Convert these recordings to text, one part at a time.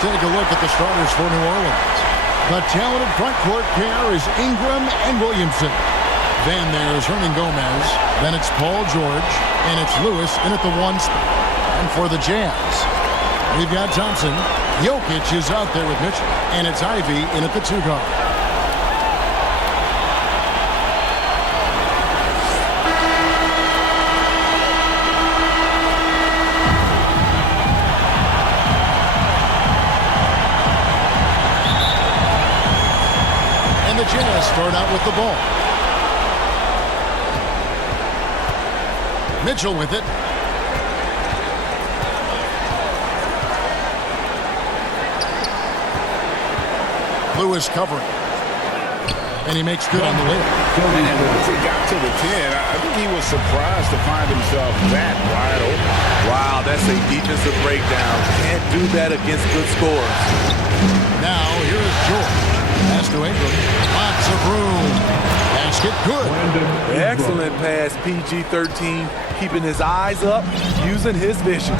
take a look at the starters for New Orleans. The talented front court pair is Ingram and Williamson. Then there's Hernan Gomez. Then it's Paul George. And it's Lewis in at the 1 spot. And for the Jazz, we've got Thompson. Jokic is out there with Mitchell. And it's Ivy in at the 2 guard. And the Jazz start out with the ball. Mitchell with it. Lewis covering. And he makes good on the layup. And once he got to the 10, I think he was surprised to find himself that wide open. Wow, that's a defensive breakdown. Can't do that against good scores. Now, here's George. Pass to Ingram. Lots of room. Basket good. Excellent pass, PG-13. Keeping his eyes up, using his vision.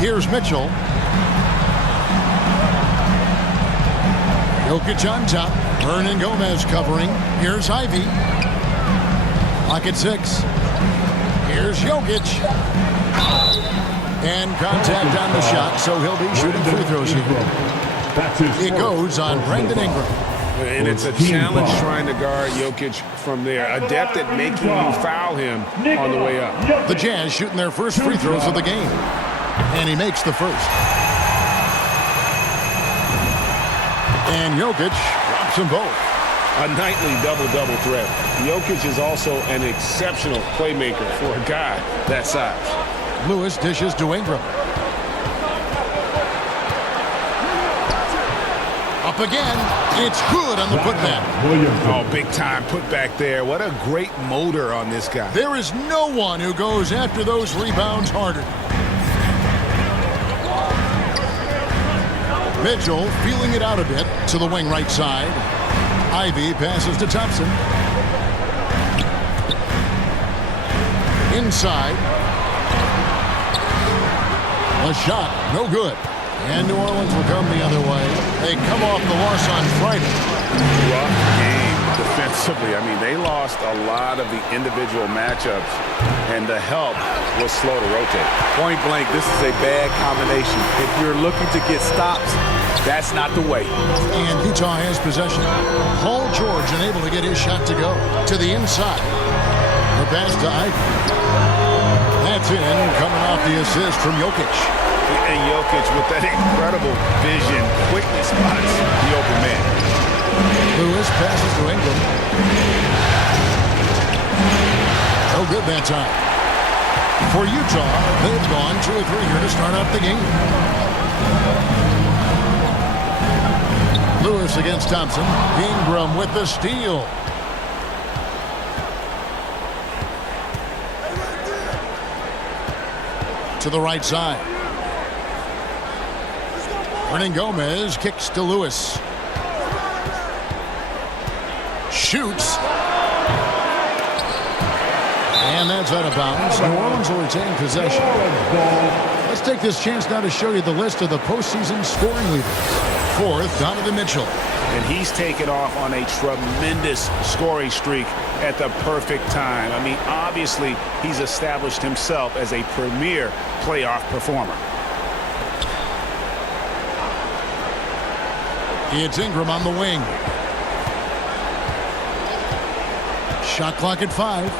Here's Mitchell. Jokic on top. Hernan Gomez covering. Here's Ivy. Clock at 6. Here's Jokic. And contact on the shot, so he'll be shooting free throws here. It goes on Brandon Ingram. And it's a challenge trying to guard Jokic from there. Adept at making you foul him on the way up. The Jazz shooting their first free throws of the game. And he makes the first. And Jokic drops them both. A nightly double-double threat. Jokic is also an exceptional playmaker for a guy that size. Lewis dishes to Ingram. Up again. It's good on the putback. Oh, big-time putback there. What a great motor on this guy. There is no one who goes after those rebounds harder. Mitchell feeling it out a bit to the wing right side. Ivy passes to Thompson. Inside. A shot, no good. And New Orleans will come the other way. They come off the loss on Friday. Rough game defensively. I mean, they lost a lot of the individual matchups, and the help was slow to rotate. Point blank, this is a bad combination. If you're looking to get stops, that's not the way. And Utah has possession. Paul George unable to get his shot to go. To the inside. The pass to Ivy. That's in, coming off the assist from Jokic. And Jokic with that incredible vision, quickness spots the open man. Lewis passes to Ingram. No good that time. For Utah, they've gone 2 or 3 here to start out the game. Lewis against Thompson. Ingram with the steal. To the right side. Hernan Gomez kicks to Lewis. Shoots. And that's out of bounds. New Orleans will retain possession. Let's take this chance now to show you the list of the postseason scoring leaders. 4th, Donovan Mitchell. And he's taken off on a tremendous scoring streak at the perfect time. I mean, obviously, he's established himself as a premier playoff performer. It's Ingram on the wing. Shot clock at 5.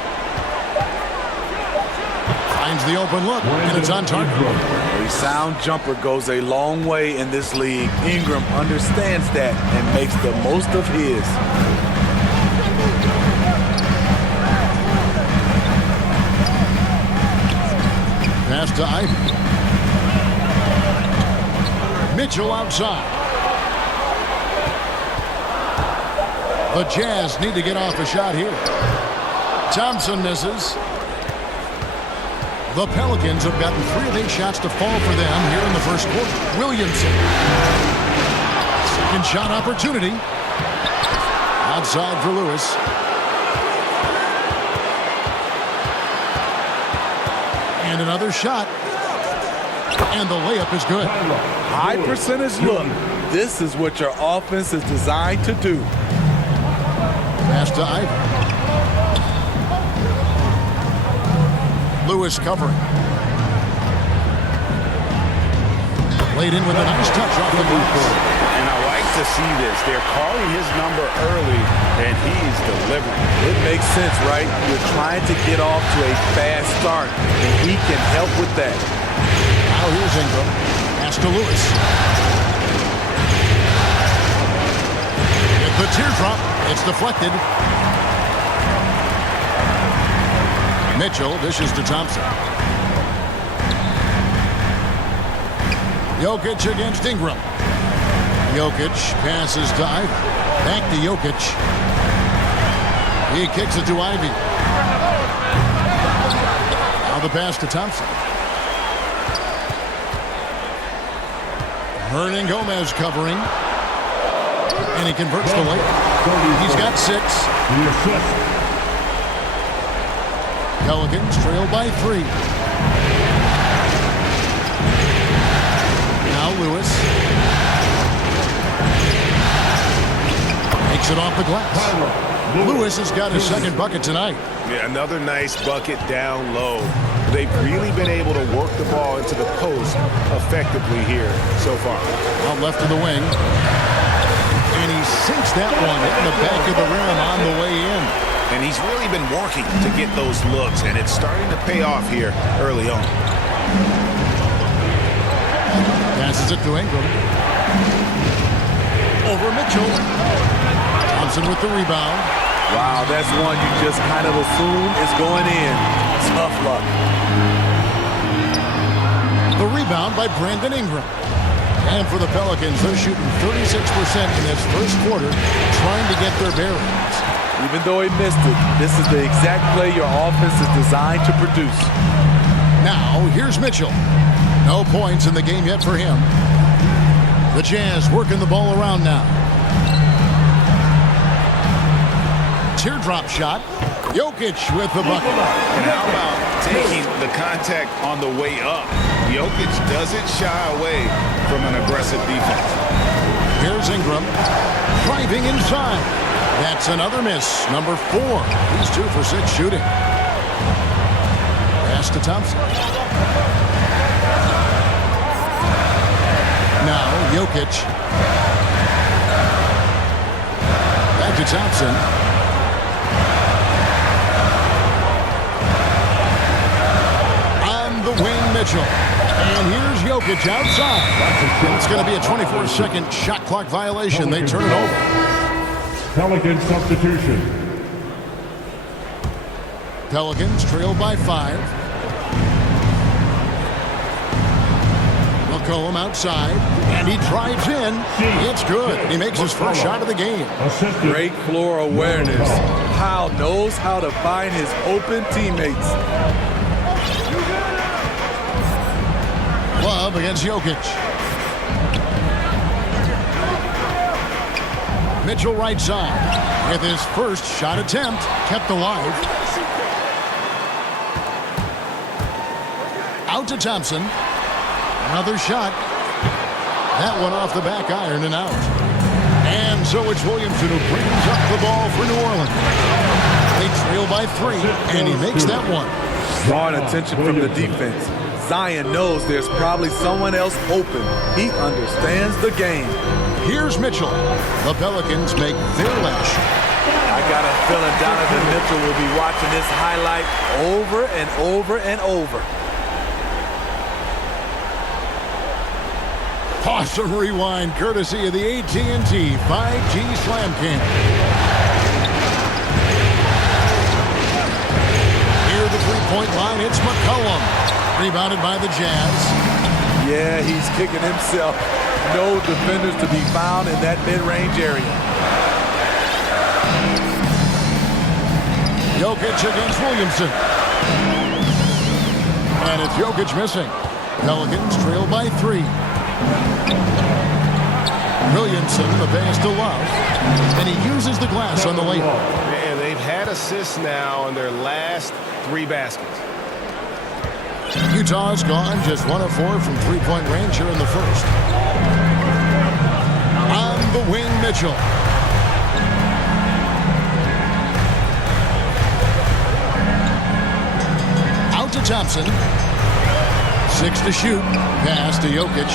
Finds the open look, and it's on target. A sound jumper goes a long way in this league. Ingram understands that and makes the most of his. Pass to Ivy. Mitchell outside. The Jazz need to get off a shot here. Thompson misses. The Pelicans have gotten 3 of 8 shots to fall for them here in the first quarter. Williamson. Second shot opportunity. Outside for Lewis. And another shot. And the layup is good. High percentage look. This is what your offense is designed to do. Pass to Ivy. Lewis covering. Laid in with a nice touch off the glass. And I like to see this. They're calling his number early, and he's delivering. It makes sense, right? You're trying to get off to a fast start, and he can help with that. Now here's Ingram. Pass to Lewis. With the teardrop, it's deflected. Mitchell dishes to Thompson. Jokic against Ingram. Jokic passes to Ivy. Back to Jokic. He kicks it to Ivy. Now the pass to Thompson. Hernan Gomez covering. And he converts the layup. He's got 6. Pelicans trail by 3. Now Lewis. Makes it off the glass. Lewis has got his second bucket tonight. Yeah, another nice bucket down low. They've really been able to work the ball into the post effectively here so far. Out left of the wing. And he sinks that one in the back of the rim on the way in. And he's really been working to get those looks, and it's starting to pay off here early on. Passes it to Ingram. Over Mitchell. Thompson with the rebound. Wow, that's one you just kind of assume is going in. Tough luck. The rebound by Brandon Ingram. And for the Pelicans, they're shooting 36% in this first quarter, trying to get their bearings. Even though he missed it, this is the exact play your offense is designed to produce. Now, here's Mitchell. No points in the game yet for him. The Jazz working the ball around now. Teardrop shot. Jokic with the bucket. And how about taking the contact on the way up? Jokic doesn't shy away from an aggressive defense. Here's Ingram. Driving inside. That's another miss. Number 4. He's 2 for 6 shooting. Pass to Thompson. Now Jokic. Back to Thompson. The wing Mitchell. And here's Jokic outside. It's going to be a 24-second shot clock violation. They turn it over. Pelican substitution. Pelicans trail by 5. McCollum outside. And he drives in. It's good. He makes his first shot of the game. Great floor awareness. Powell knows how to find his open teammates. Love against Jokic. Mitchell right side with his first shot attempt kept alive. Out to Thompson. Another shot. That one off the back iron and out. And so it's Williamson who brings up the ball for New Orleans. They trail by 3, and he makes that one. Drawing attention from the defense. Zion knows there's probably someone else open. He understands the game. Here's Mitchell. The Pelicans make their last shot. I got a feeling Donovan Mitchell will be watching this highlight over and over and over. Awesome rewind courtesy of the AT&T 5G Slam Cam. Near the three-point line, it's McCollum. Rebounded by the Jazz. Yeah, he's kicking himself. No defenders to be found in that mid-range area. Jokic against Williamson. And it's Jokic missing. Pelicans trail by 3. Williamson, the pass to Love. And he uses the glass on the layup. Man, they've had assists now on their last 3 baskets. Utah's gone just 1 of 4 from three-point range here in the first. On the wing, Mitchell. Out to Thompson. 6 to shoot. Pass to Jokic.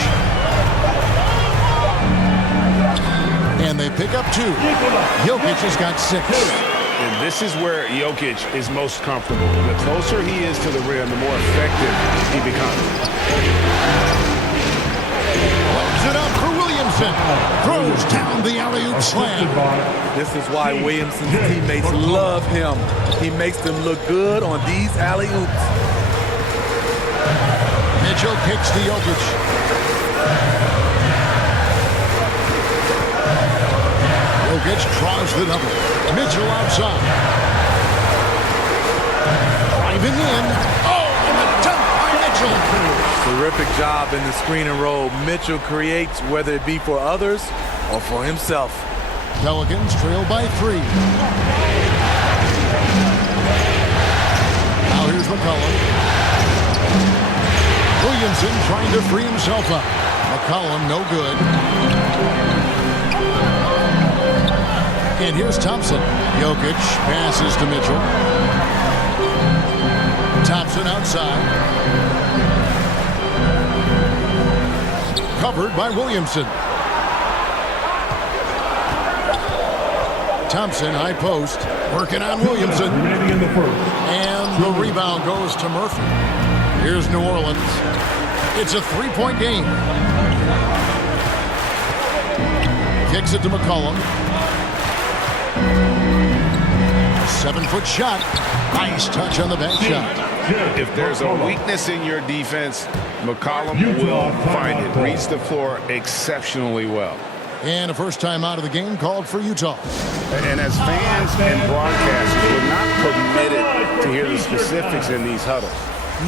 And they pick up 2. Jokic has got 6. And this is where Jokic is most comfortable. The closer he is to the rim, the more effective he becomes. Loads it up for Williamson. Throws down the alley-oop slam. This is why Williamson's teammates love him. He makes them look good on these alley-oops. Mitchell kicks to Jokic. Jokic draws the double. Mitchell outside. Driving in. Oh, and the dunk by Mitchell. Terrific job in the screen and roll. Mitchell creates, whether it be for others or for himself. Pelicans trail by 3. Now here's McCollum. Williamson trying to free himself up. McCollum no good. And here's Thompson. Jokic passes to Mitchell. Thompson outside. Covered by Williamson. Thompson, high post. Working on Williamson. And the rebound goes to Murphy. Here's New Orleans. It's a 3-point game. Kicks it to McCollum. 7-foot shot. Nice touch on the bank shot. If there's a weakness in your defense, McCollum will find it. Reads the floor exceptionally well. And a first time out of the game called for Utah. And as fans and broadcasters, we're not permitted to hear the specifics in these huddles.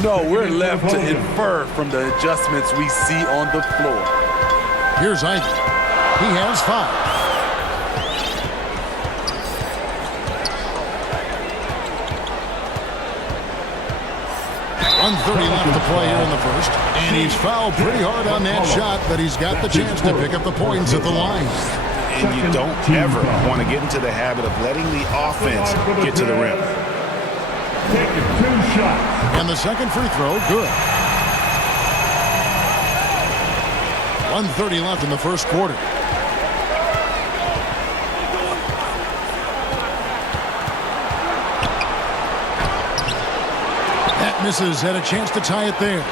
No, we're left to infer from the adjustments we see on the floor. Here's Ivy. He has 5. 1:30 left to play here in the first. And he's fouled pretty hard on that shot, but he's got the chance to pick up the points at the line. And you don't ever want to get into the habit of letting the offense get to the rim. And the second free throw, good. 1:30 left in the first quarter. That misses, had a chance to tie it there.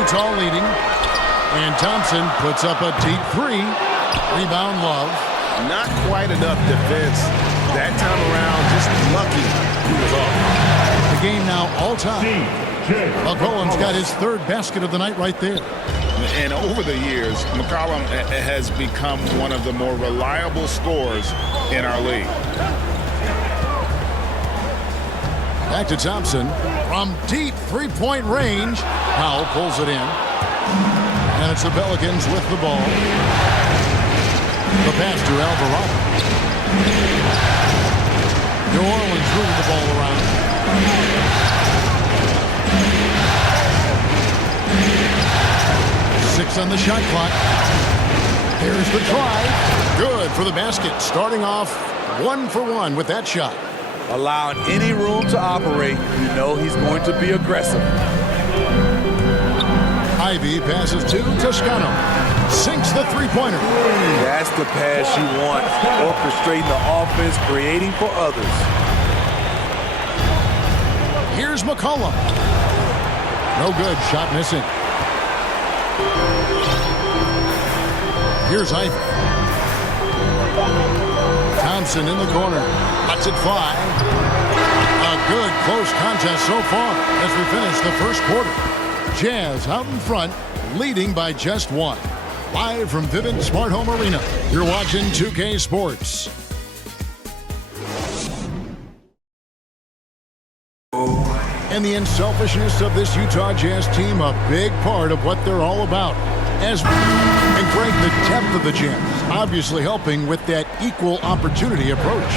Utah leading. And Thompson puts up a deep 3. Rebound, Love. Not quite enough defense that time around. Just lucky he was off. The game now all time. McCollum's got his 3rd basket of the night right there. And over the years, McCollum has become one of the more reliable scorers in our league. Back to Thompson from deep 3-point range. Powell pulls it in. And it's the Pelicans with the ball. The pass to Alvarado. New Orleans moving the ball around. Six on the shot clock. Here's the try. Good for the basket. Starting off 1 for 1 with that shot. Allowing any room to operate, you know he's going to be aggressive. Ivy passes to Toscano. Sinks the three-pointer. That's the pass you want. Orchestrating the offense, creating for others. Here's McCollum. No good. Shot missing. Here's Ivy. Thompson in the corner. Lets it fly. A good close contest so far as we finish the first quarter. Jazz out in front, leading by just 1. Live from Vivint Smart Home Arena, you're watching 2K Sports. And the unselfishness of this Utah Jazz team, a big part of what they're all about. And Greg, the depth of the jams obviously helping with that equal opportunity approach.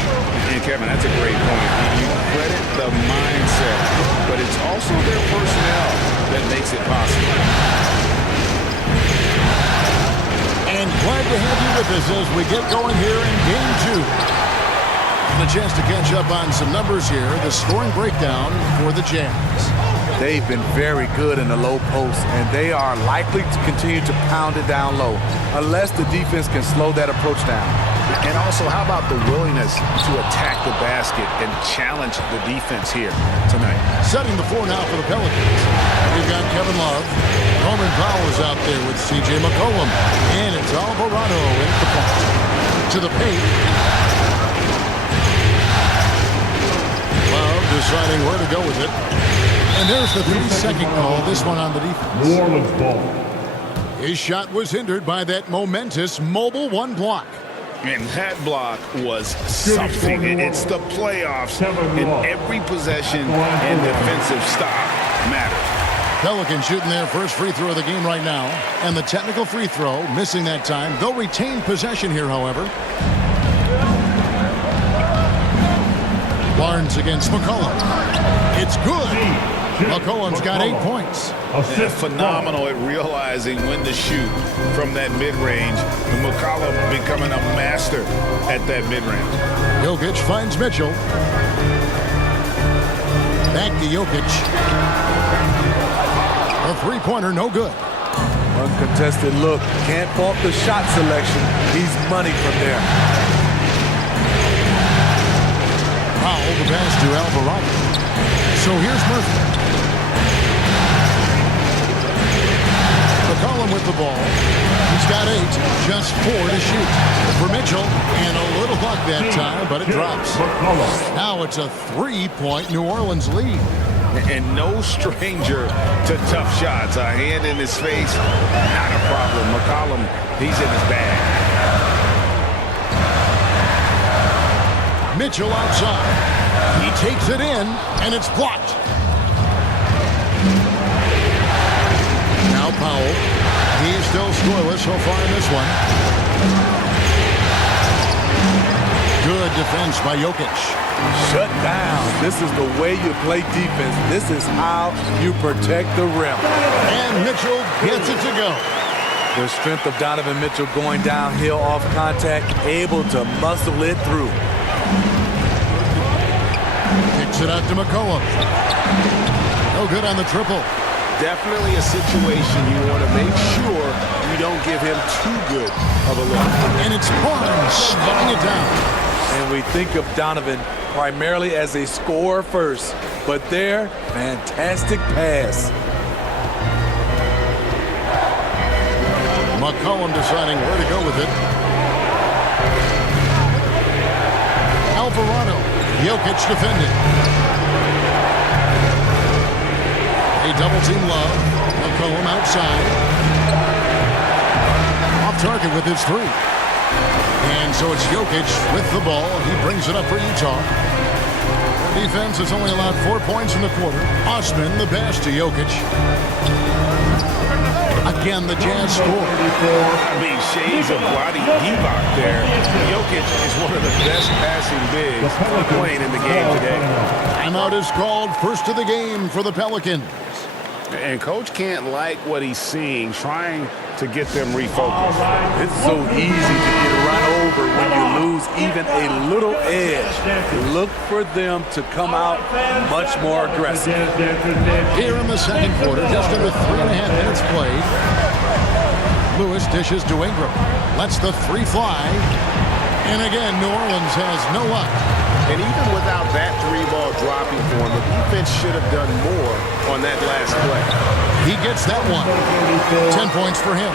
And Kevin, that's a great point. You credit the mindset, but it's also their personnel that makes it possible. And glad to have you with us as we get going here in Game 2. A chance to catch up on some numbers here. The scoring breakdown for the Jams. They've been very good in the low post, and they are likely to continue to pound it down low unless the defense can slow that approach down. And also, how about the willingness to attack the basket and challenge the defense here tonight? Setting the floor now for the Pelicans. We've got Kevin Love. Norman Powell's out there with C.J. McCollum. And it's Alvarado in the point. To the paint. Love deciding where to go with it. And there's the 3-second call, this one on the defense. New Orleans ball. His shot was hindered by that momentous mobile one block. And that block was something. It's the playoffs, and every possession and defensive stop matters. Pelicans shooting their first free throw of the game right now. And the technical free throw, missing that time. They'll retain possession here, however. Barnes against McCollum. It's good. McCollum's got 8 points. Yeah, phenomenal at realizing when to shoot from that mid-range. And McCollum becoming a master at that mid-range. Jokic finds Mitchell. Back to Jokic. A three-pointer, no good. Uncontested look. Can't fault the shot selection. He's money from there. Powell, the pass to Alvarado. So here's Murphy. McCollum with the ball. He's got 8, just 4 to shoot. For Mitchell, and a little luck that time, but it drops. Now it's a 3-point New Orleans lead. And no stranger to tough shots. A hand in his face, not a problem. McCollum, he's in his bag. Mitchell outside. He takes it in, and it's blocked. Now Powell. He's still scoreless so far in this one. Good defense by Jokic. Shut down. This is the way you play defense. This is how you protect the rim. And Mitchell gets it to go. The strength of Donovan Mitchell going downhill off contact, able to muscle it through. Kicks it out to McCollum. No good on the triple. Definitely a situation you want to make sure you don't give him too good of a look. And it's Barnes slowing it down. And we think of Donovan primarily as a scorer first, but there, fantastic pass. McCollum deciding where to go with it. Alvarado. Jokic defending. A double-team Love. McCollum outside. Off target with his 3. And so it's Jokic with the ball. He brings it up for Utah. The defense has only allowed 4 points in the quarter. Osman the pass to Jokic. Again, the Jazz score. I mean, shades of Vlade Divac there. Jokic is one of the best passing bigs playing in the game today. Timeout is called. First of the game for the Pelicans. And Coach can't like what he's seeing, trying to get them refocused. It's so easy to get run over when you lose even a little edge. Look for them to come out much more aggressive. Here in the second quarter, just under 3.5 minutes played. Lewis dishes to Ingram. Lets the 3 fly. And again, New Orleans has no luck. And even without that 3-ball dropping for him, the defense should have done more on that last play. He gets that one. 10 points for him.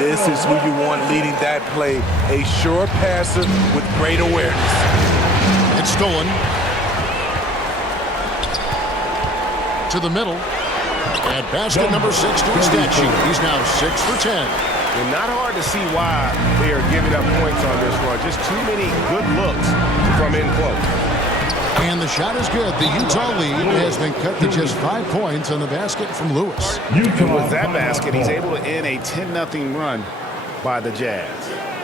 This is who you want leading that play. A sure passer with great awareness. It's stolen. To the middle. At basket number 6 to his stat sheet. He's now 6 for 10. And not hard to see why they are giving up points on this run. Just too many good looks from in close. And the shot is good. The Utah lead has been cut to just 5 points on the basket from Lewis. And with that basket, he's able to end a 10-0 run by the Jazz.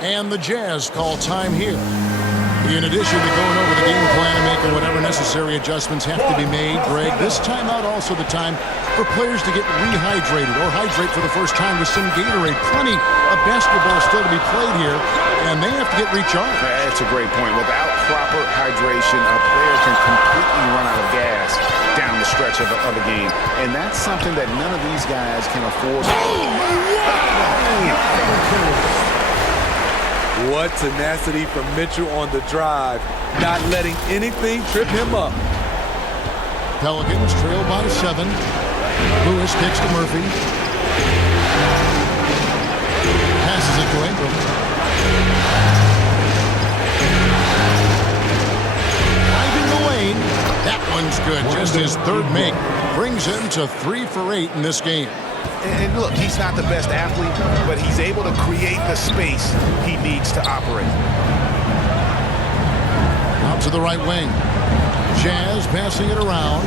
And the Jazz call time here. In addition to going over the game plan and making whatever necessary adjustments have to be made, Greg, this timeout also the time for players to get rehydrated or hydrate for the first time with some Gatorade. Plenty of basketball still to be played here, and they have to get recharged. That's a great point. Without proper hydration, a player can completely run out of gas down the stretch of a game, and that's something that none of these guys can afford. What tenacity from Mitchell on the drive, not letting anything trip him up. Pelicans trail by 7. Lewis kicks to Murphy. Passes it to Ingram. Driving the lane. That one's good. Just his third make. Brings him to 3 for 8 in this game. And look, he's not the best athlete, but he's able to create the space he needs to operate. Out to the right wing. Jazz passing it around.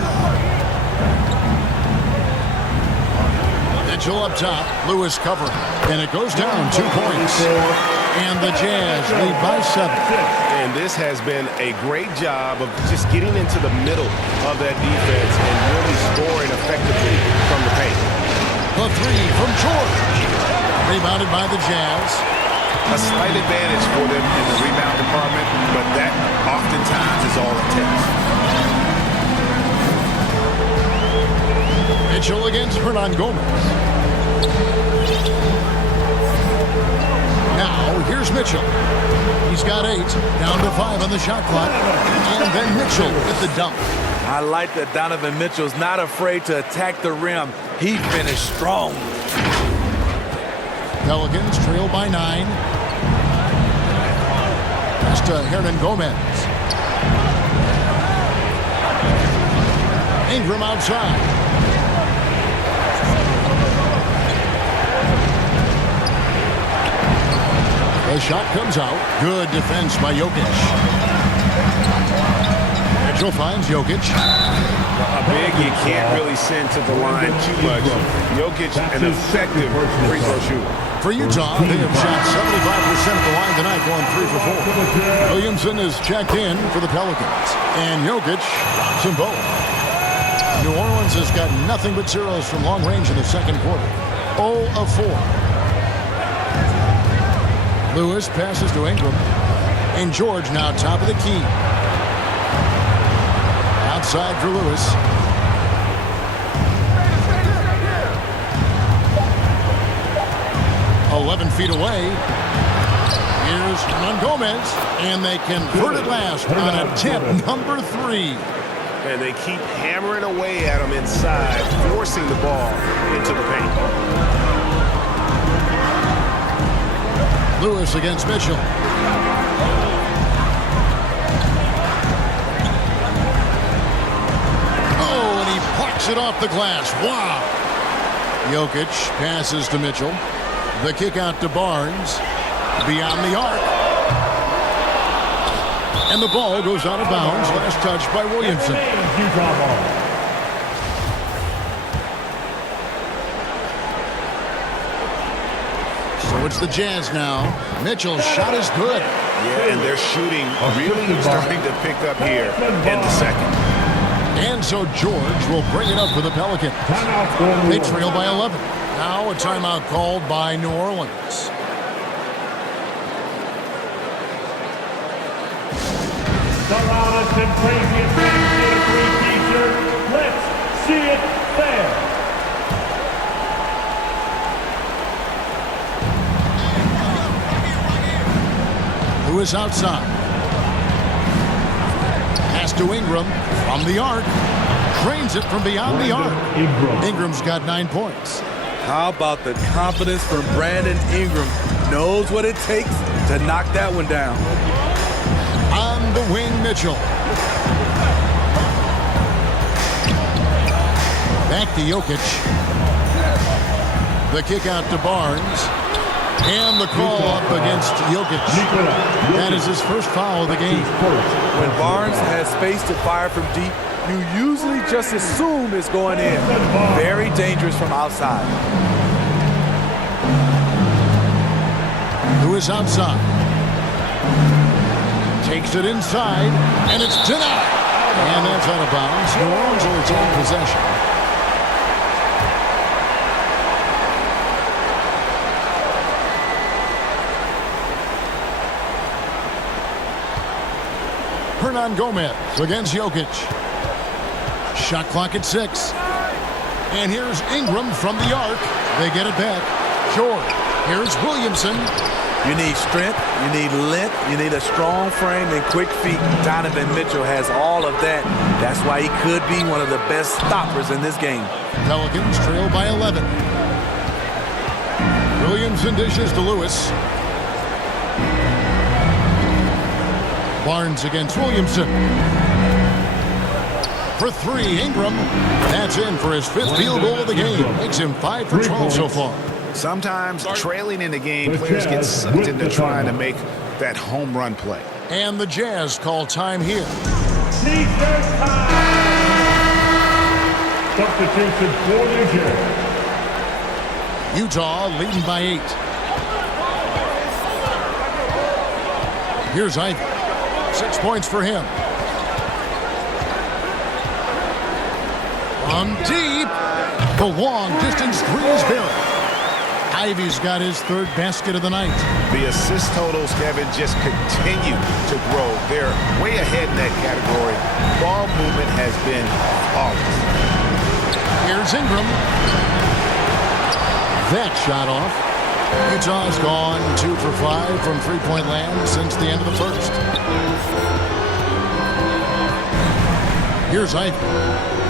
Mitchell up top. Lewis covering. And it goes down 2 points. And the Jazz lead by 7. And this has been a great job of just getting into the middle of that defense and really scoring effectively from the paint. The 3 from George. Rebounded by the Jazz. A slight advantage for them in the rebound department, but that oftentimes is all it takes. Mitchell against Hernan Gomez. Now, here's Mitchell. He's got 8, down to 5 on the shot clock. And then Mitchell with the dunk. I like that Donovan Mitchell's not afraid to attack the rim. He finished strong. Pelicans trail by 9. Pass to Hernan Gomez. Ingram outside. The shot comes out. Good defense by Jokic. Mitchell finds Jokic. A big you can't really send to the line too much. Jokic, an effective free throw shooter. For Utah, they have shot 75% at the line tonight, going 3 for 4. Williamson is checked in for the Pelicans. And Jokic drops them both. New Orleans has got nothing but zeros from long range in the second quarter. 0 of 4. Lewis passes to Ingram. And George now top of the key. Outside for Lewis. "11 feet away. Here's Hernan Gomez. And they convert it last on attempt number 3. And they keep hammering away at him inside, forcing the ball into the paint. Lewis against Mitchell. Oh, and he parks it off the glass. Wow. Jokic passes to Mitchell. The kick out to Barnes. Beyond the arc. And the ball goes out of bounds. Last touch by Williamson. So it's the Jazz now. Mitchell's shot is good. Yeah, and their shooting really starting to pick up here in the second. And so George will bring it up for the Pelicans. They trail by 11. Now a timeout called by New Orleans. Let's see it there. Lewis outside. Pass to Ingram from the arc. Trains it from beyond the arc. Ingram's got 9 points. How about the confidence from Brandon Ingram? Knows what it takes to knock that one down. On the wing, Mitchell. Back to Jokic. The kick out to Barnes. And the call up against Jokic. That is his first foul of the game. When Barnes has space to fire from deep, you usually just assume it's going in. Very dangerous from outside. Lewis outside. Takes it inside, and it's denied. And that's out of bounds. New Orleans will retain possession. Hernan Gomez against Jokic. Shot clock at 6. And here's Ingram from the arc. They get it back. George. Here's Williamson. You need strength, you need length, you need a strong frame and quick feet. Donovan Mitchell has all of that. That's why he could be one of the best stoppers in this game. Pelicans trail by 11. Williamson dishes to Lewis. Barnes against Williamson. For 3, Ingram. That's in for his 5th field goal of the game. Makes him 5 for 12 so far. Sometimes trailing in the game, players get sucked into trying to make that home run play. And the Jazz call time here. Defense time. Substitution for New Jersey. Utah leading by 8. Here's Ivy. 6 points for him. From deep. The long distance three is buried. Ivy's got his 3rd basket of the night. The assist totals, Kevin, just continue to grow. They're way ahead in that category. Ball movement has been flawless. Here's Ingram. That shot off. Utah's gone 2 for 5 from three-point land since the end of the first. Here's Ivy.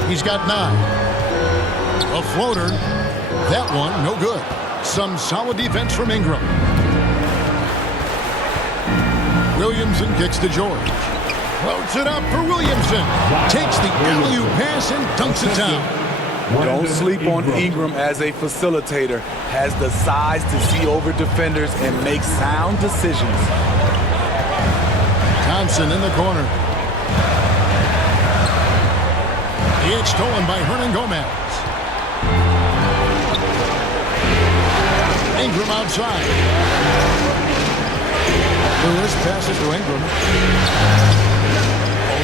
He's got 9. A floater. That one, no good. Some solid defense from Ingram. Williamson kicks to George. Floats it up for Williamson. Takes the alley-oop pass and dunks it down. Don't sleep on Ingram as a facilitator. Has the size to see over defenders and make sound decisions. Thompson in the corner. It's stolen by Hernan Gomez. Ingram outside. Lewis passes to Ingram.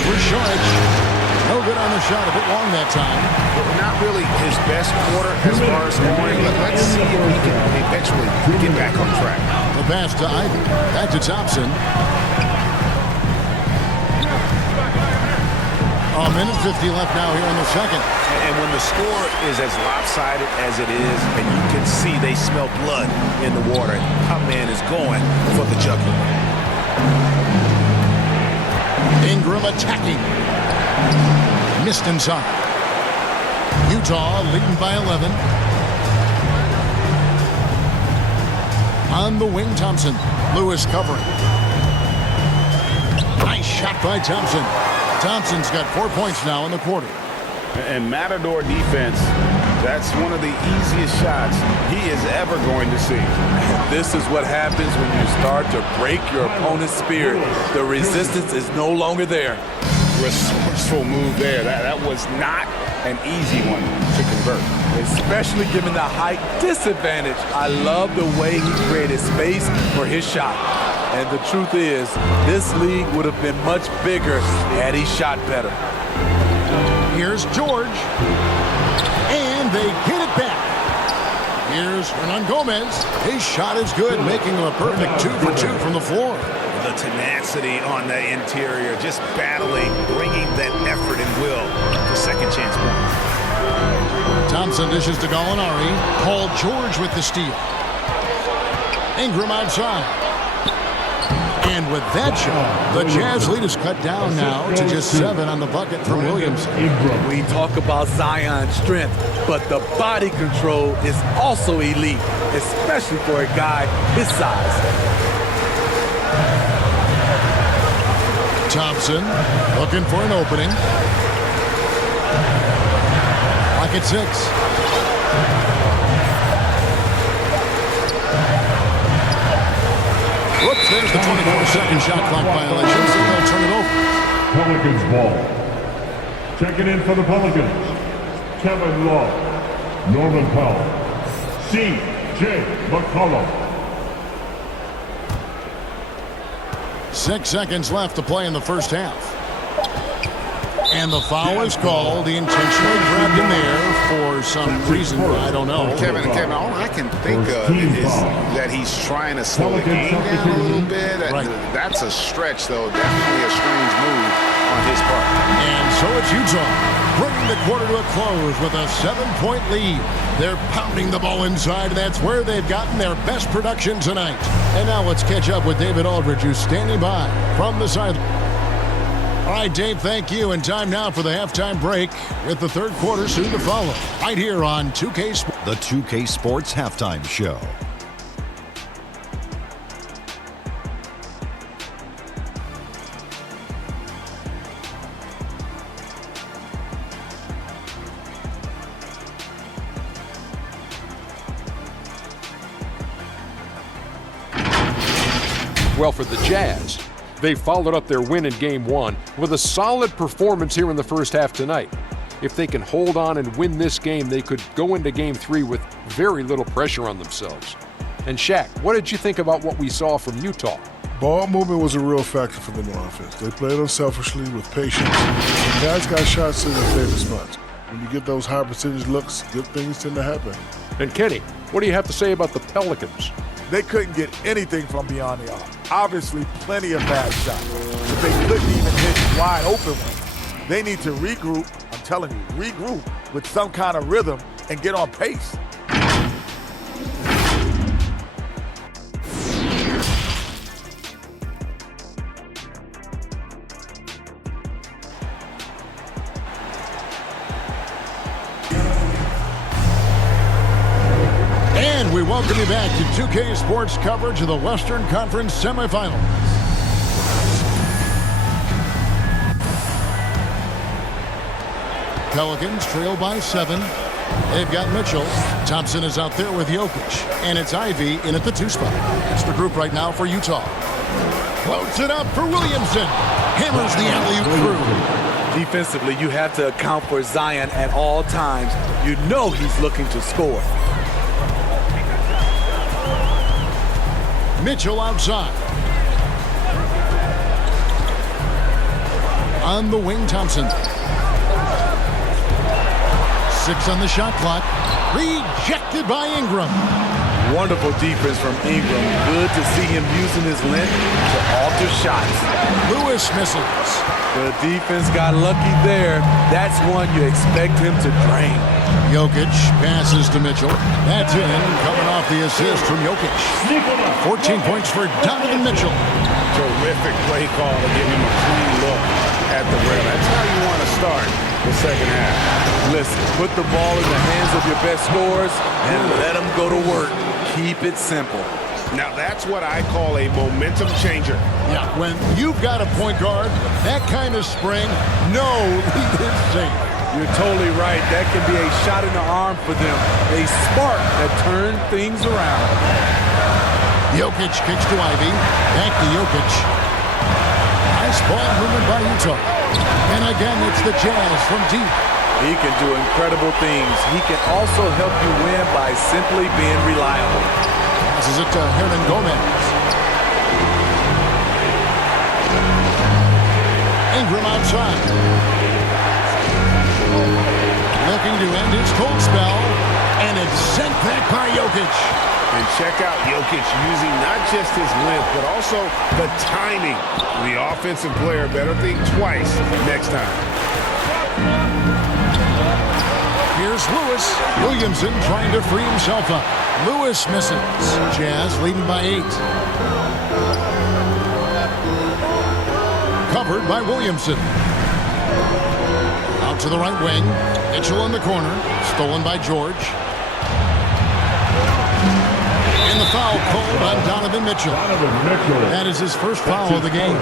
Over Shorich. No good on the shot, a bit long that time. But not really his best quarter as far as scoring, but let's see if he can eventually get back on track. The pass to Ivy. Back to Thompson. A minute 50 left now here in the second. And when the score is as lopsided as it is, and you can see they smell blood in the water, our man is going for the jugular. Ingram attacking. Missed inside. Utah leading by 11. On the wing, Thompson. Lewis covering. Nice shot by Thompson. Thompson's got 4 points now in the quarter. And Matador defense, that's one of the easiest shots he is ever going to see. This is what happens when you start to break your opponent's spirit. The resistance is no longer there. Resourceful move there. That was not an easy one to convert. Especially given the height disadvantage. I love the way he created space for his shot. And the truth is, this league would have been much bigger had he shot better. Here's George. And they get it back. Here's Hernan Gomez. His shot is good, making him a perfect 2 for 2 from the floor. The tenacity on the interior, just battling, bringing that effort and will to second chance points. Thompson dishes to Gallinari. Paul George with the steal. Ingram outside. And with that shot, the Jazz lead is cut down now to just 7 on the bucket from Williamson. We talk about Zion's strength, but the body control is also elite, especially for a guy his size. Thompson looking for an opening. Clock at 6. Whoops, there's the 24-second shot clock violation, so they'll turn it over. Pelicans ball. Checking in for the Pelicans. Kevin Love, Norman Powell, C.J. McCollum. 6 seconds left to play in the first half. And the foul is called. He intentionally grabbed him there for some reason, I don't know. Kevin, all I can think of is that he's trying to slow the game down a little bit. Right. That's a stretch, though. Definitely a strange move on his part. And so it's Utah, bringing the quarter to a close with a 7-point lead. They're pounding the ball inside, and that's where they've gotten their best production tonight. And now let's catch up with David Aldridge, who's standing by from the sideline. All right, Dave, thank you. And time now for the halftime break with the third quarter soon to follow. Right here on 2K Sports. The 2K Sports Halftime Show. Well, for the Jazz, they followed up their win in Game 1 with a solid performance here in the first half tonight. If they can hold on and win this game, they could go into Game 3 with very little pressure on themselves. And Shaq, what did you think about what we saw from Utah? Ball movement was a real factor for them on offense. They played unselfishly with patience. Guys got shots in their favorite spots. When you get those high percentage looks, good things tend to happen. And Kenny, what do you have to say about the Pelicans? They couldn't get anything from beyond the arc. Obviously, plenty of bad shots. But they couldn't even hit wide open ones. They need to regroup, I'm telling you, regroup with some kind of rhythm and get on pace. And we welcome you back to 2K Sports coverage of the Western Conference semifinals. Pelicans trail by 7. They've got Mitchell. Thompson is out there with Jokic. And it's Ivy in at the 2 spot. It's the group right now for Utah. Floats it up for Williamson. Hammers the alley-oop through. Defensively, you have to account for Zion at all times. You know he's looking to score. Mitchell outside. On the wing, Thompson. 6 on the shot clock. Rejected by Ingram. Wonderful defense from Ingram. Good to see him using his length to alter shots. Lewis misses. The defense got lucky there. That's one you expect him to drain. Jokic passes to Mitchell. That's in, coming off the assist from Jokic. 14 points for Donovan Mitchell. Terrific play call to give him a clean look at the rim. That's how you want to start the second half. Listen, put the ball in the hands of your best scorers and let them go to work. Keep it simple. Now that's what I call a momentum changer. Yeah, when you've got a point guard, that kind of spring, no lead is safe. You're totally right. That can be a shot in the arm for them. A spark that turns things around. Jokic kicks to Ivy. Back to Jokic. Nice ball movement by Utah. And again, it's the Jazz from deep. He can do incredible things. He can also help you win by simply being reliable. Passes it to Hernan Gomez. Ingram outside. Looking to end his cold spell. And it's sent back by Jokic. And check out Jokic using not just his length, but also the timing. The offensive player better think twice next time. Here's Lewis. Williamson trying to free himself up. Lewis misses. Jazz leading by 8. Covered by Williamson. Out to the right wing. Mitchell in the corner. Stolen by George. And the foul called on Donovan Mitchell. That is his first foul of the game.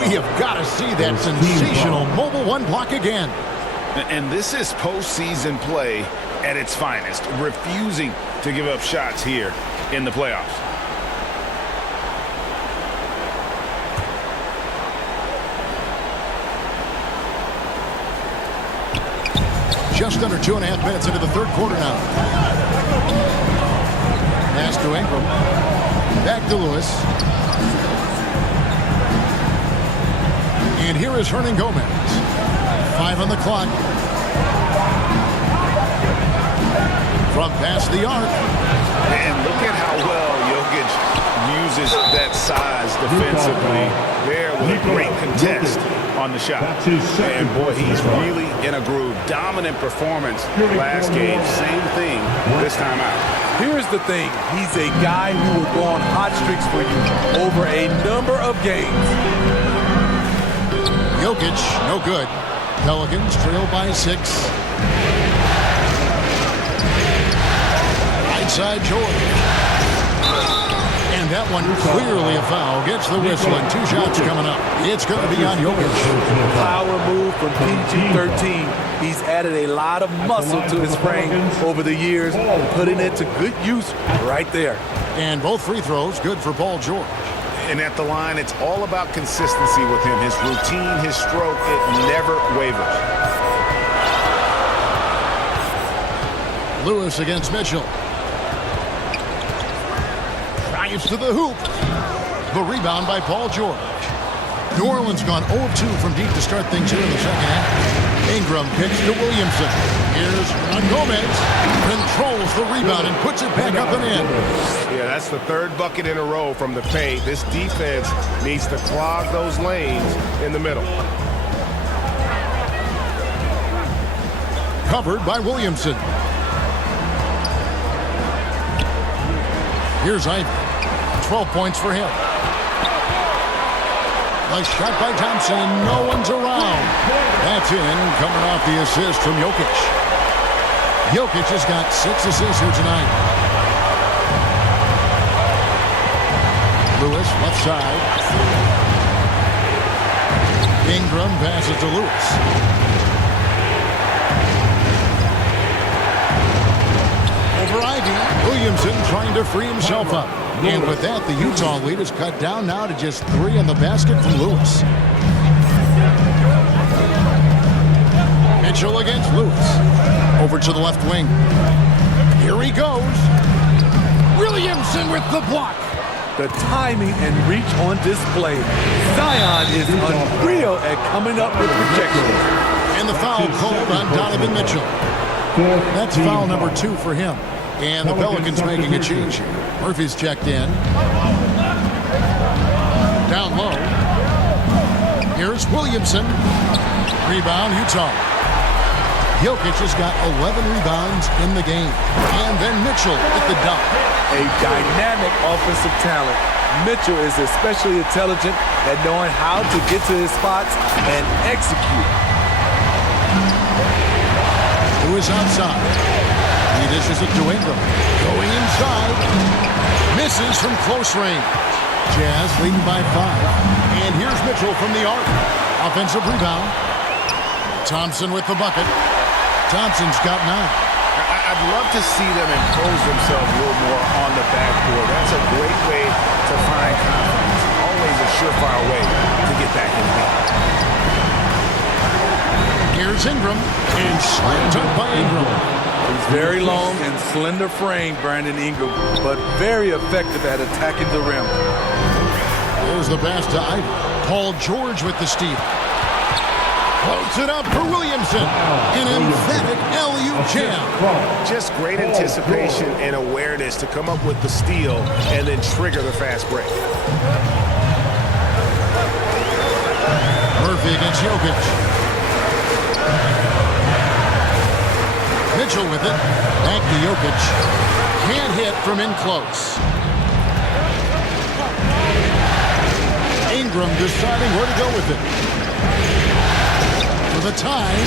We have got to see that sensational mobile 1 block again. And this is postseason play at its finest, refusing to give up shots here in the playoffs. Just under 2.5 minutes into the third quarter now. Pass to Ingram. Back to Lewis. And here is Hernan Gomez. 5 on the clock. From past the arc. And look at how well Jokic uses that size defensively there with a great contest on the shot. And boy, he's really in a groove. Dominant performance last game. Same thing this time out. Here's the thing. He's a guy who will go on hot streaks for you over a number of games. Jokic, no good. Pelicans trail by 6. Right side, George. And that one clearly a foul. Gets the whistle and 2 shots coming up. It's going to be on Jokic. Power move from PG-13. He's added a lot of muscle to his frame over the years, putting it to good use right there. And both free throws good for Paul George. And at the line, it's all about consistency with him. His routine, his stroke, it never wavers. Lewis against Mitchell. Drives to the hoop. The rebound by Paul George. New Orleans gone 0-2 from deep to start things here in the second half. Ingram kicks to Williamson. Here's Gomez. Controls the rebound and puts it back up and in. Yeah, that's the 3rd bucket in a row from the paint. This defense needs to clog those lanes in the middle. Covered by Williamson. Here's Ivy. 12 points for him. Nice shot by Thompson, and no one's around. That's in, coming off the assist from Jokic. Jokic has got 6 assists here tonight. Lewis, left side. Ingram passes to Lewis. Over Ivy. Williamson trying to free himself up. And with that, the Utah lead is cut down now to just 3 in the basket from Lewis. Mitchell against Lewis. Over to the left wing. Here he goes. Williamson with the block. The timing and reach on display. Zion is unreal at coming up with rejection. And the foul called on Donovan Mitchell. That's foul number 2 for him. And the Pelicans making a change here. Murphy's checked in. Down low. Here's Williamson. Rebound, Utah. Jokic has got 11 rebounds in the game. And then Mitchell with the dunk. A dynamic offensive talent. Mitchell is especially intelligent at knowing how to get to his spots and execute. Who is outside? He dishes it to Ingram. Going inside. Misses from close range. Jazz leading by 5. And here's Mitchell from the arc. Offensive rebound. Thompson with the bucket. Thompson's got 9. I'd love to see them impose themselves a little more on the backboard. That's a great way to find confidence. Always a surefire way to get back in the game. Here's Ingram. And slammed up by Ingram. He's very long and slender frame, Brandon Ingram, but very effective at attacking the rim. There's the pass to Ivy. Paul George with the steal. Floats it up for Williamson. An emphatic alley-oop jam. Just great anticipation and awareness to come up with the steal and then trigger the fast break. Murphy against Jokic. Mitchell with it. Back to Jokic. Can't hit from in close. Ingram deciding where to go with it. For the tie.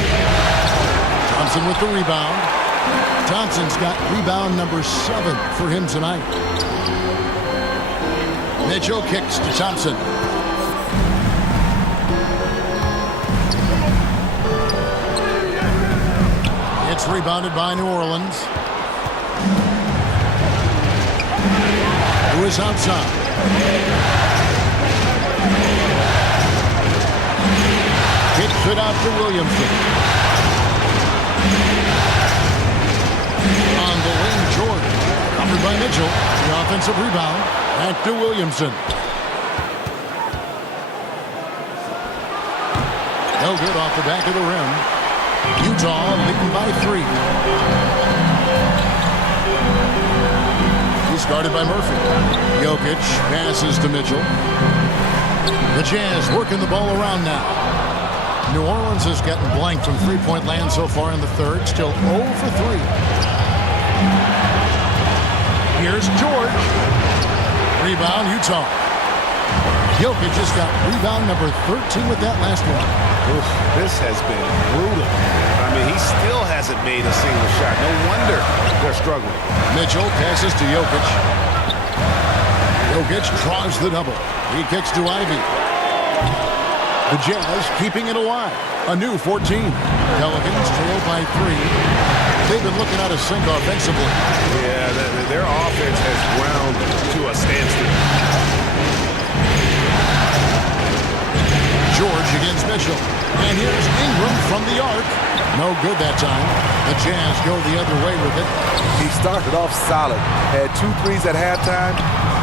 Thompson with the rebound. Thompson's got rebound number 7 for him tonight. Mitchell kicks to Thompson. It's rebounded by New Orleans. Who is outside? Kicks it out to Williamson. George, covered by Mitchell. The offensive rebound. Back to Williamson. No good off the back of the rim. Utah leading by 3. He's guarded by Murphy. Jokic passes to Mitchell. The Jazz working the ball around now. New Orleans has gotten blanked from three-point land so far in the third. Still 0 for 3. Here's George. Rebound, Utah. Jokic just got rebound number 13 with that last one. Oof, this has been brutal. I mean, he still hasn't made a single shot. No wonder they're struggling. Mitchell passes to Jokic. Jokic draws the double. He kicks to Ivy. The Jazz keeping it alive. A new 14. Pelicans trail by 3. They've been looking out of sync offensively. Yeah, their offense has ground to a standstill. George against Mitchell. And here's Ingram from the arc. No good that time. The Jazz go the other way with it. He started off solid. Had 2 threes at halftime,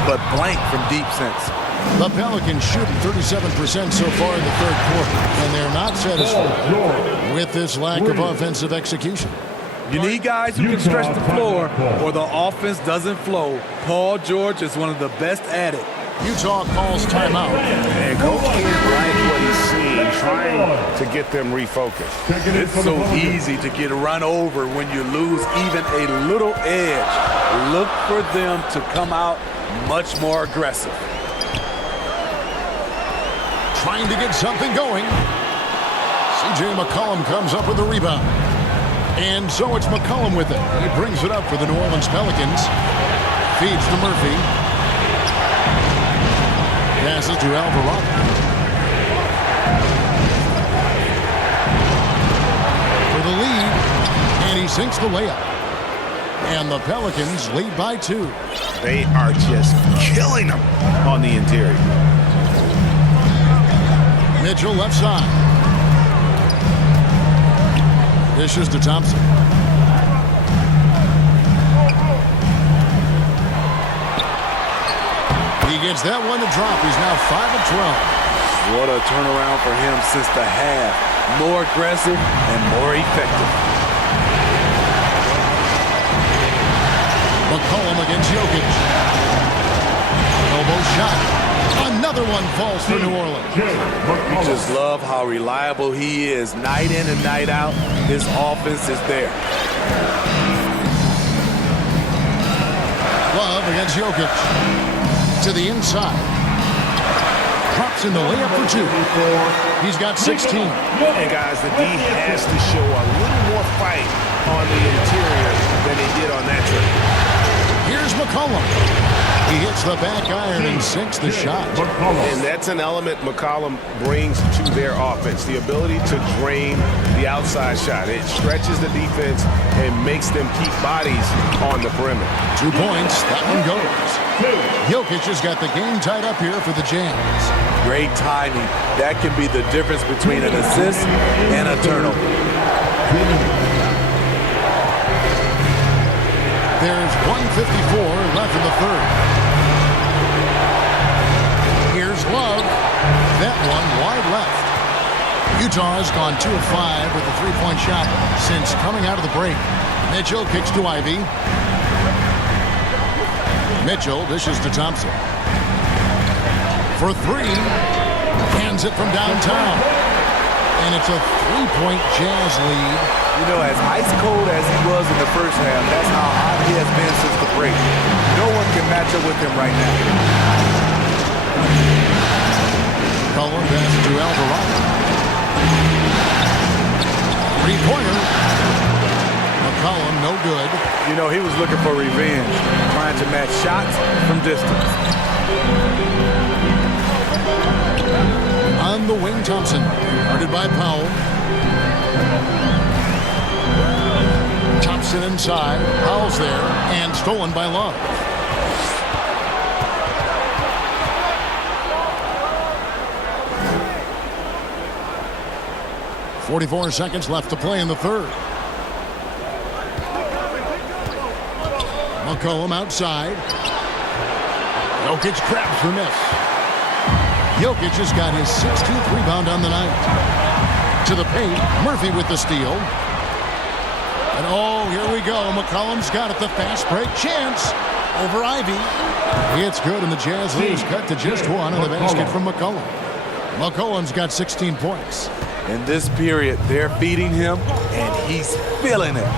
but blank from deep since. The Pelicans shooting 37% so far in the third quarter, and they're not satisfied with this lack of offensive execution. You need guys who can stretch the floor or the offense doesn't flow. Paul George is one of the best at it. Utah calls timeout. And Coach can't like what he's seeing, trying to get them refocused. It's so easy to get run over when you lose even a little edge. Look for them to come out much more aggressive. Trying to get something going. C.J. McCollum comes up with the rebound. And so it's McCollum with it. He brings it up for the New Orleans Pelicans. Feeds to Murphy. Passes to Alvarado. For the lead. And he sinks the layup. And the Pelicans lead by 2. They are just killing them on the interior. Mitchell left side. Dishes to Thompson. He gets that one to drop. He's now 5 of 12. What a turnaround for him since the half. More aggressive and more effective. McCollum against Jokic. Elbow shot. Another one falls for New Orleans. You just love how reliable he is. Night in and night out, his offense is there. Love against Jokic. To the inside. Drops in the layup for 2. He's got 16. And guys, the D has to show a little more fight on the interior than he did on that trip. Here's McCollum. He hits the back iron and sinks the shot. And that's an element McCollum brings to their offense, the ability to drain the outside shot. It stretches the defense and makes them keep bodies on the perimeter. 2 points. That one goes. Jokic has got the game tied up here for the Jazz. Great timing. That can be the difference between an assist and a turnover. There's 1:54 left in the third. Here's Love. That one wide left. Utah has gone 2 of 5 with a 3-point shot since coming out of the break. Mitchell kicks to Ivy. Mitchell dishes to Thompson. For 3. Hands it from downtown. And it's a 3-point Jazz lead. You know, as ice cold as he was in the first half, that's how hot he has been since the break. No one can match up with him right now. Cullen passes to Alvarado. 3-pointer. McCollum, no good. You know, he was looking for revenge, trying to match shots from distance. On the wing, Thompson. Guarded by Powell. Thompson inside. Powell's there. And stolen by Love. .44 seconds left to play in the third. McCollum outside. Jokic grabs the miss. Jokic has got his 16th rebound on the night. To the paint, Murphy with the steal. And oh, here we go. McCollum's got it. The fast break chance over Ivy. It's good, and the Jazz lose cut to just one on the basket from McCollum. McCollum's got 16 points. In this period, they're feeding him, and he's feeling it.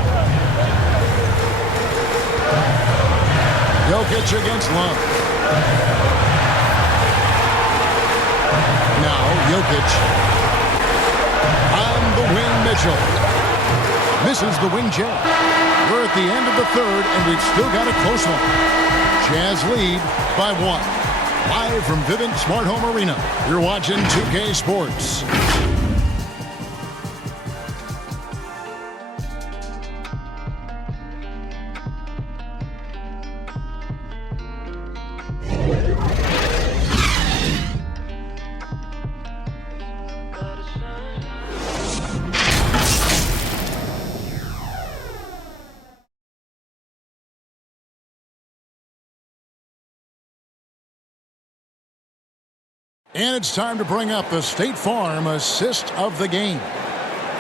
Jokic against Love. Now Jokic on the wing. Mitchell misses the wing jab. We're at the end of the third, and we've still got a close one. Jazz lead by 1. Live from Vivint Smart Home Arena, you're watching 2K Sports. And it's time to bring up the State Farm assist of the game.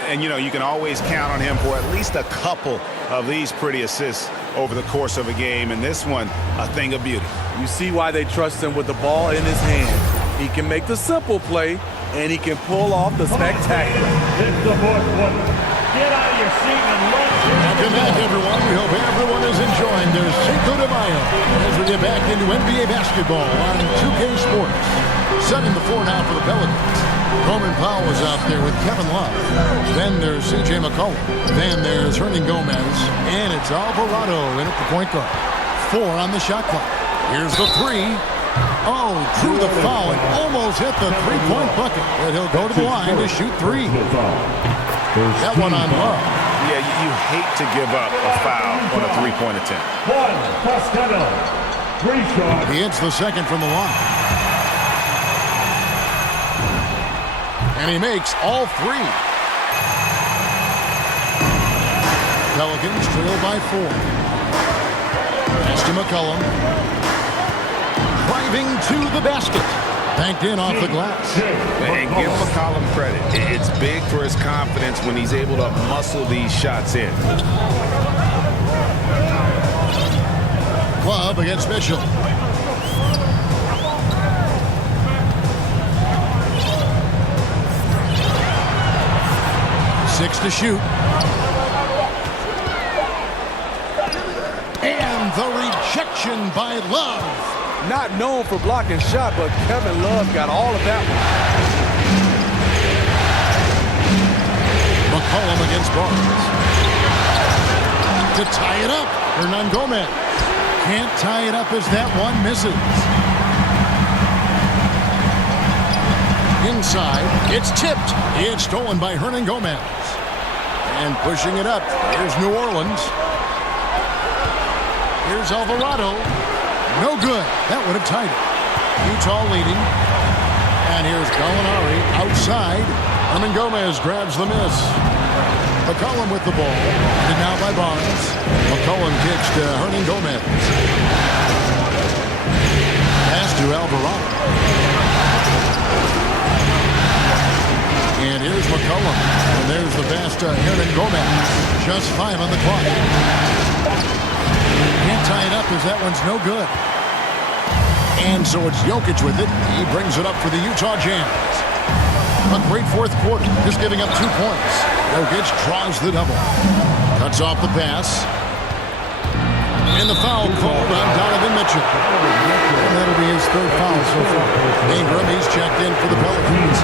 And, you know, you can always count on him for at least a couple of these pretty assists over the course of a game. And this one, a thing of beauty. You see why they trust him with the ball in his hand. He can make the simple play, and he can pull off the spectacular. It's the fourth quarter. Get out of your seat and let's Welcome back, everyone. We hope everyone is enjoying their Cinco de Mayo as we get back into NBA basketball on 2K Sports. 7-4 now for the Pelicans. Norman Powell is out there with Kevin Love. Then there's C.J. McCollum. Then there's Hernan Gomez. And it's Alvarado in at the point guard. 4 on the shot clock. Here's the 3. Oh, drew the foul and almost hit the three-point bucket. But he'll go to the line to shoot 3. That one on Love. Yeah, you hate to give up a foul on a three-point attempt. He hits the second from the line. And he makes all 3. Pelicans trail by 4. Pass to McCollum. Driving to the basket. Banked in off the glass. And give McCollum credit. It's big for his confidence when he's able to muscle these shots in. Love against Mitchell. Six to shoot. And the rejection by Love. Not known for blocking shot, but Kevin Love got all of that one. McCollum against Barnes. To tie it up, Hernan Gomez. Can't tie it up as that one misses. Inside, it's tipped. It's stolen by Hernan Gomez. And pushing it up, here's New Orleans. Here's Alvarado. No good. That would have tied it. Utah leading. And here's Gallinari outside. Hernan Gomez grabs the miss. McCollum with the ball. And now by Barnes. McCollum kicks to Hernan Gomez. Pass to Alvarado. And here's McCollum. And there's the pass to Hernan Gomez. Just 5 on the clock. Can't tie it up as that one's no good. And so it's Jokic with it. He brings it up for the Utah Jazz. A great fourth quarter, just giving up 2 points. Jokic draws the double. Cuts off the pass. And the foul called on Donovan Mitchell. And that'll be his 3rd foul so far. Ingram, he's checked in for the Pelicans.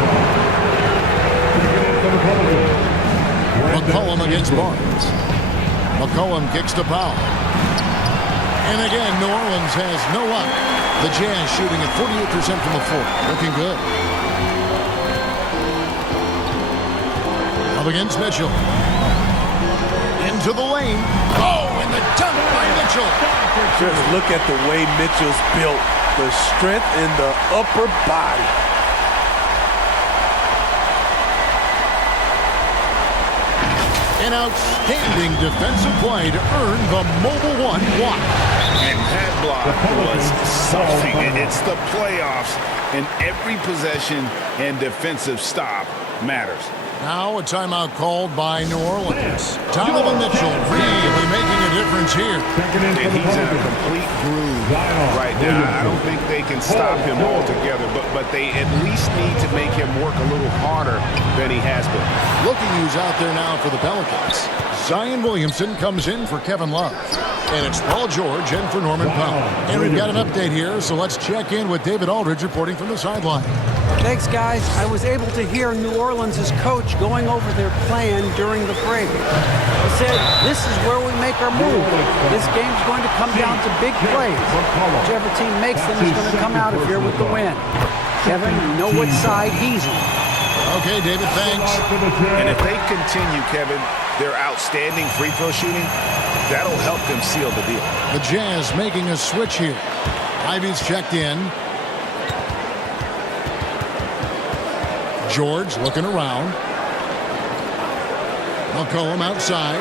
McCollum against Barnes. McCollum kicks to Powell. And again, New Orleans has no luck. The Jazz shooting at 48% from the floor. Looking good. Up against Mitchell. Into the lane. Oh, and the dunk by Mitchell. Just look at the way Mitchell's built. The strength in the upper body. An outstanding defensive play to earn the Mobile One walk. And that block was something. It's the playoffs, and every possession and defensive stop matters. Now a timeout called by New Orleans. Donovan Mitchell really making a difference here. And he's in a complete groove right now. I don't think they can stop him altogether, but they at least need to make him work a little harder than he has been. Looking who's out there now for the Pelicans. Zion Williamson comes in for Kevin Love. And it's Paul George in for Norman Powell. And we've got an update here, so let's check in with David Aldridge reporting from the sideline. Thanks, guys. I was able to hear New Orleans' coach going over their plan during the break. He said, this is where we make our move. This game's going to come down to big plays. Whichever team makes them is going to come out of here with the win. Kevin, you know what side he's on. Okay, David, thanks. And if they continue, Kevin, their outstanding free throw shooting, that'll help them seal the deal. The Jazz making a switch here. Ivy's checked in. George looking around. McCollum outside.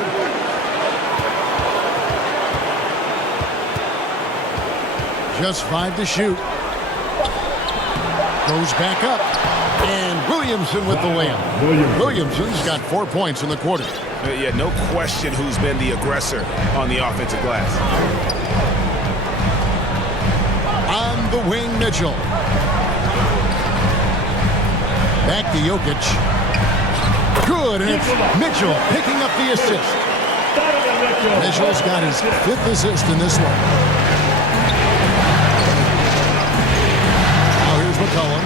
Just 5 to shoot. Goes back up. And Williamson with the layup. Williamson's got 4 points in the quarter. Yeah, no question who's been the aggressor on the offensive glass. On the wing, Mitchell. Back to Jokic. Good, and it's Mitchell picking up the assist. Mitchell's got his 5th assist in this one. Now here's McCollum.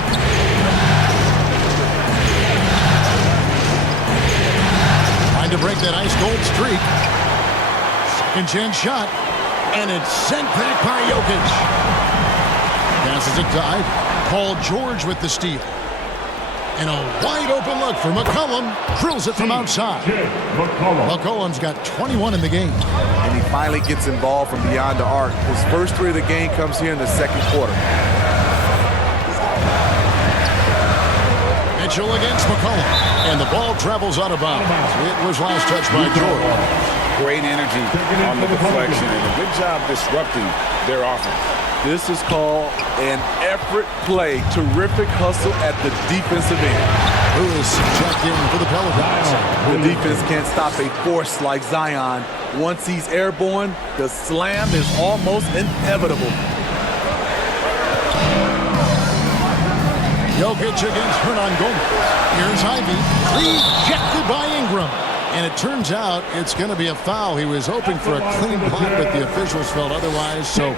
Trying to break that ice-cold streak. Second chance shot, and it's sent back by Jokic. Passes it to Ivy. Paul George with the steal. And a wide-open look for McCollum. Drills it from outside. McCollum's got 21 in the game. And he finally gets involved from beyond the arc. His first 3 of the game comes here in the second quarter. Mitchell against McCollum. And the ball travels out of bounds. It was last touched by George. Great energy on the deflection, and a good job disrupting their offense. This is called an effort play. Terrific hustle at the defensive end. Lewis checked in for the Pelicans. The defense can't stop a force like Zion. Once he's airborne, the slam is almost inevitable. Jokic against Hernan Gomez. Here's Ivy. Ejected by Ingram. And it turns out it's going to be a foul. He was hoping for a clean block, but the officials felt otherwise. So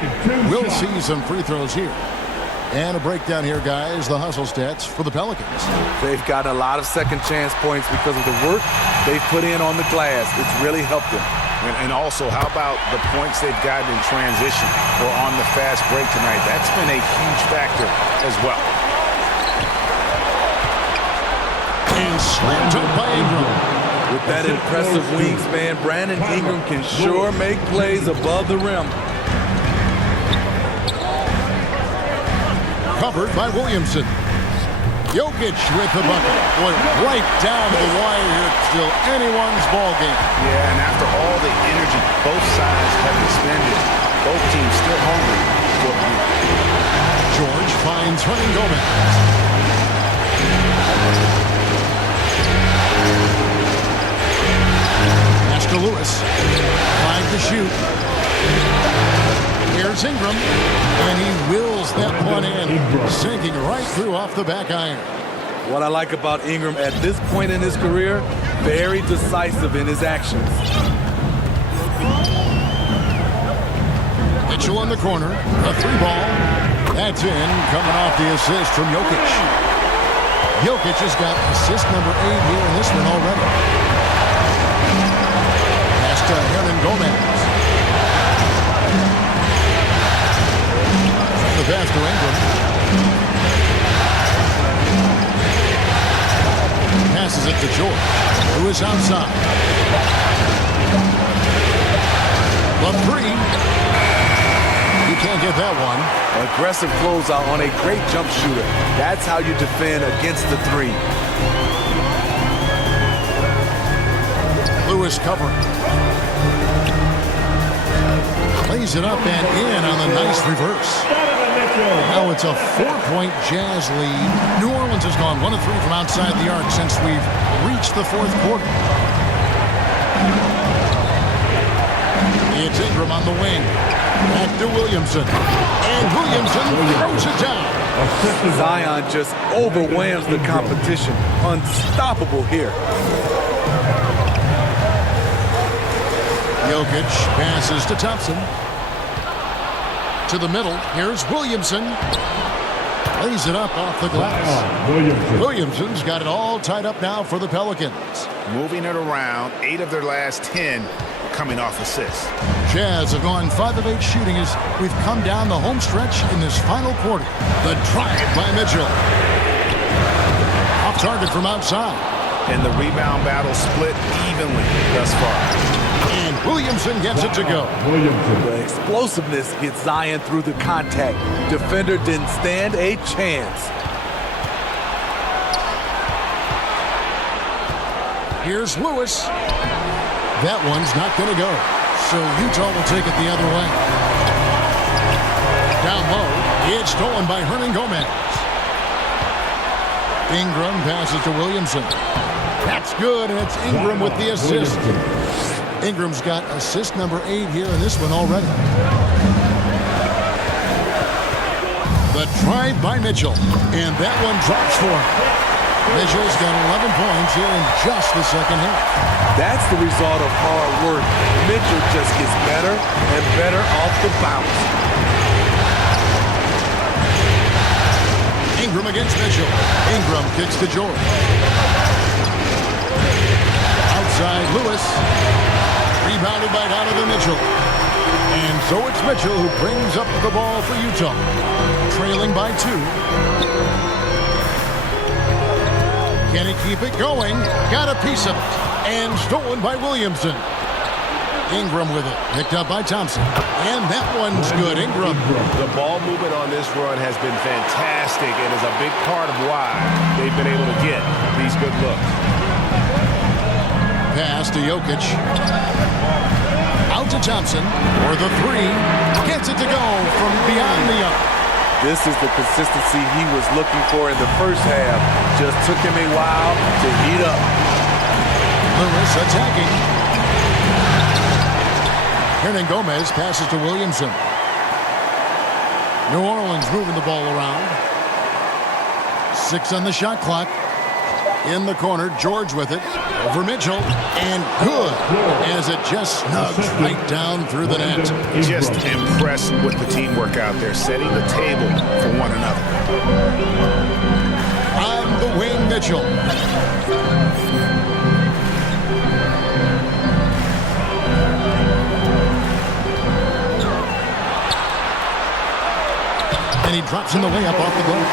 we'll see some free throws here. And a breakdown here, guys. The hustle stats for the Pelicans. They've gotten a lot of second chance points because of the work they've put in on the glass. It's really helped them. And also, how about the points they've gotten in transition or on the fast break tonight? That's been a huge factor as well. And slammed up by Ingram. With that impressive wingspan, Brandon Ingram can sure make plays above the rim. Covered by Williamson. Jokic with the bucket. Boy, right down to the wire here. Still anyone's ball game. Yeah, and after all the energy both sides have expended, both teams still hungry for the lead. George finds Hernan Gomez. To Lewis. 5 to shoot. Here's Ingram. And he wills that one in. Sinking right through off the back iron. What I like about Ingram at this point in his career, very decisive in his actions. Mitchell in the corner. A 3-ball. That's in. Coming off the assist from Jokic. Jokic has got assist number 8 here in this one already. To Hernan Gomez. The pass to Ingram. Passes it to George, who is outside. The 3. You can't get that one. Aggressive closeout on a great jump shooter. That's how you defend against the 3. Lewis covering. Lays it up and in on the nice reverse. Now it's a 4-point Jazz lead. New Orleans has gone 1 of 3 from outside the arc since we've reached the fourth quarter. It's Ingram on the wing. Back to Williamson. And Williamson throws it down. Zion just overwhelms the competition. Unstoppable here. Jokic passes to Thompson. To the middle. Here's Williamson. Lays it up off the glass. Williamson's got it all tied up now for the Pelicans. Moving it around, 8 of their last 10 coming off assists. Jazz have gone 5 of 8 shooting as we've come down the home stretch in this final quarter. The drive by Mitchell. Off target from outside. And the rebound battle split evenly thus far. And Williamson gets it to go. The explosiveness gets Zion through the contact. Defender didn't stand a chance. Here's Lewis. That one's not going to go. So Utah will take it the other way. Down low, it's stolen by Hernan Gomez. Ingram passes to Williamson. That's good, and it's Ingram with the assist. Ingram's got assist number 8 here in this one already. The drive by Mitchell, and that one drops for him. Mitchell's got 11 points here in just the second half. That's the result of hard work. Mitchell just gets better and better off the bounce. Ingram against Mitchell. Ingram kicks to George. Outside Lewis. Rebounded by Donovan Mitchell. And so it's Mitchell who brings up the ball for Utah. Trailing by 2. Can he keep it going? Got a piece of it. And stolen by Williamson. Ingram with it. Picked up by Thompson. And that one's good. Ingram. The ball movement on this run has been fantastic and is a big part of why they've been able to get these good looks. Pass to Jokic. Out to Thompson for the 3. Gets it to go from beyond the arc. This is the consistency he was looking for in the first half. Just took him a while to heat up. Lewis attacking. Hernan Gomez passes to Williamson. New Orleans moving the ball around. 6 on the shot clock. In the corner, George with it. Over Mitchell. And good. As it just snugs right down through the net. Just impressed with the teamwork out there, setting the table for one another. On the wing, Mitchell. And he drops in the layup off the glass.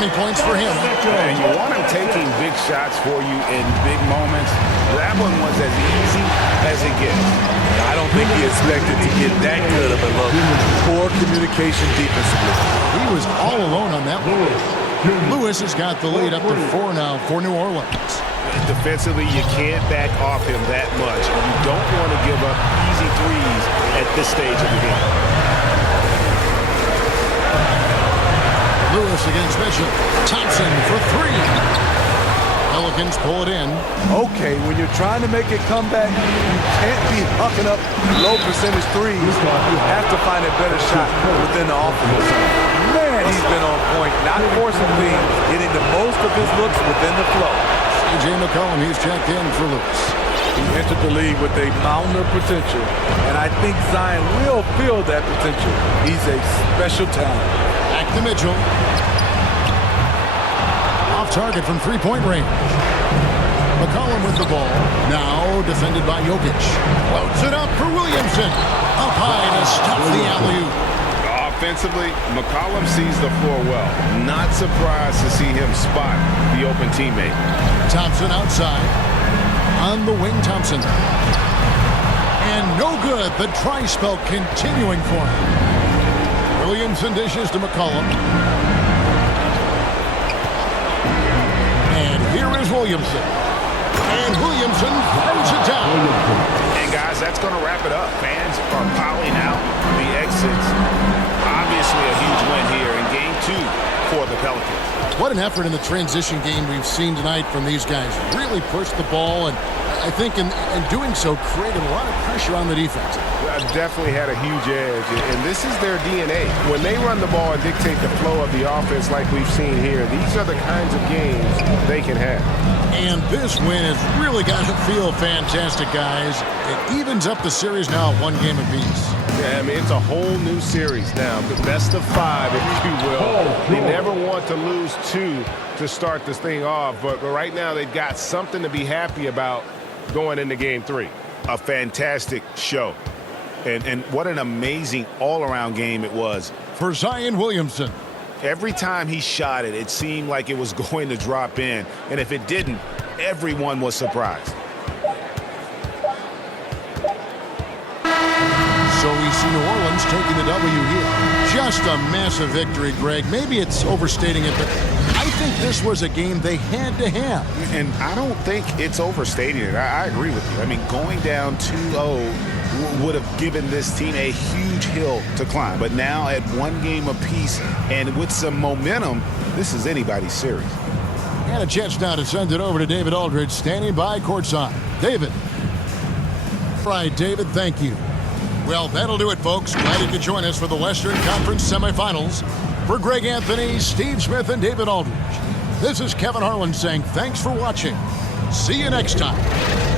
20 points for him. And you want him taking big shots for you in big moments. That one was as easy as it gets. I don't think he expected to get that good of a look. Poor communication defensively. He was all alone on that one. Lewis has got the lead up to 4 now for New Orleans. Defensively, you can't back off him that much. You don't want to give up easy threes at this stage of the game. Lewis against Mitchell. Thompson for 3. Pelicans pull it in. Okay, when you're trying to make a comeback, you can't be hucking up low percentage threes. You have to find a better shot within the offensive zone. Man, he's been on point, not forcing things, getting the most of his looks within the flow. C.J. McCollum, he's checked in for Lewis. He entered the league with a mountain of potential, and I think Zion will feel that potential. He's a special talent. Back to Mitchell. Off target from 3-point range. McCollum with the ball. Now defended by Jokic. Floats it up for Williamson. Up high to stop the alley-oop. Offensively, McCollum sees the floor well. Not surprised to see him spot the open teammate. Thompson outside. On the wing, Thompson. And no good. The try spell continuing for him. Williamson dishes to McCollum. And here is Williamson. And Williamson throws it down. And guys, that's going to wrap it up. Fans are piling out the exits. Obviously a huge win here in Game 2 for the Pelicans. What an effort in the transition game we've seen tonight from these guys. Really pushed the ball, and I think in doing so created a lot of pressure on the defense. Definitely had a huge edge, and this is their DNA. When they run the ball and dictate the flow of the offense like we've seen here, these are the kinds of games they can have. And this win has really got to feel fantastic, guys. It evens up the series now at 1 game apiece. Yeah, I mean, it's a whole new series now, the best of 5, if you will. They never want to lose 2 to start this thing off, but right now they've got something to be happy about going into Game 3. A fantastic show. And what an amazing all-around game it was. For Zion Williamson. Every time he shot it, it seemed like it was going to drop in. And if it didn't, everyone was surprised. So we see New Orleans taking the W here. Just a massive victory, Greg. Maybe it's overstating it, but I think this was a game they had to have. And I don't think it's overstating it. I agree with you. I mean, going down 2-0 would have given this team a huge hill to climb. But now at 1 game apiece and with some momentum, this is anybody's series. And a chance now to send it over to David Aldridge, standing by courtside. David. All right, David, thank you. Well, that'll do it, folks. Glad you could join us for the Western Conference semifinals. For Greg Anthony, Steve Smith, and David Aldridge, this is Kevin Harlan saying thanks for watching. See you next time.